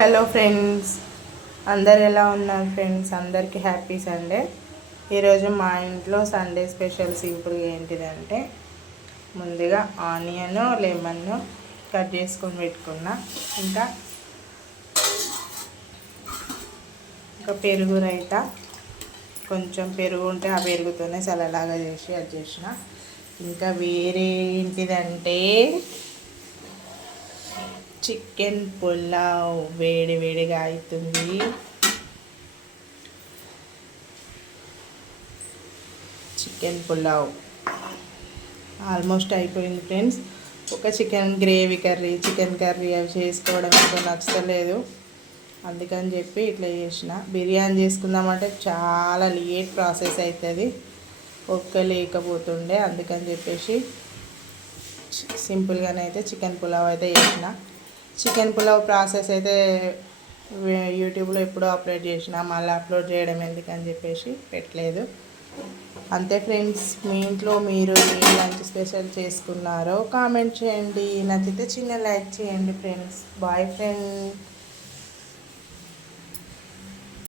Hello friends, అందరు ఎలా ఉన్నారు ఫ్రెండ్స్? అందరికీ హ్యాపీ సండే. ఈరోజు మా ఇంట్లో సండే స్పెషల్ సింపుల్గా ఏంటిదంటే, ముందుగా ఆనియన్ లెమన్ కట్ చేసుకొని పెట్టుకున్నా. ఇంకా పెరుగు రైత, కొంచెం పెరుగు ఉంటే ఆ పెరుగుతోనే సలలాగా చేసి అది చేసిన. ఇంకా వేరే ఏంటిదంటే చికెన్ పులావ్ వేడి వేడిగా అవుతుంది. చికెన్ పులావ్ ఆల్మోస్ట్ అయిపోయింది ఫ్రెండ్స్. ఒక chicken gravy curry, chicken curry అవి చేసుకోవడం ఇంకా నచ్చలేదు. అందుకని చెప్పి ఇట్లా చేసిన. బిర్యానీ చేసుకుందామంటే చాలా లేట్ ప్రాసెస్ అవుతుంది, ఒక్క లేకపోతుండే. అందుకని చెప్పేసి సింపుల్గానైతే చికెన్ పులావ్ అయితే చేసిన. చికెన్ పులావ్ ప్రాసెస్ అయితే యూట్యూబ్లో ఎప్పుడో అప్లోడ్ చేసిన, మళ్ళీ అప్లోడ్ చేయడం ఎందుకని చెప్పేసి పెట్టలేదు. అంతే ఫ్రెండ్స్. మీ ఇంట్లో మీరు ఏ లంచ్ స్పెషల్ చేసుకున్నారో కామెంట్ చేయండి. నచ్చితే చిన్న లైక్ చేయండి ఫ్రెండ్స్. Bye friends.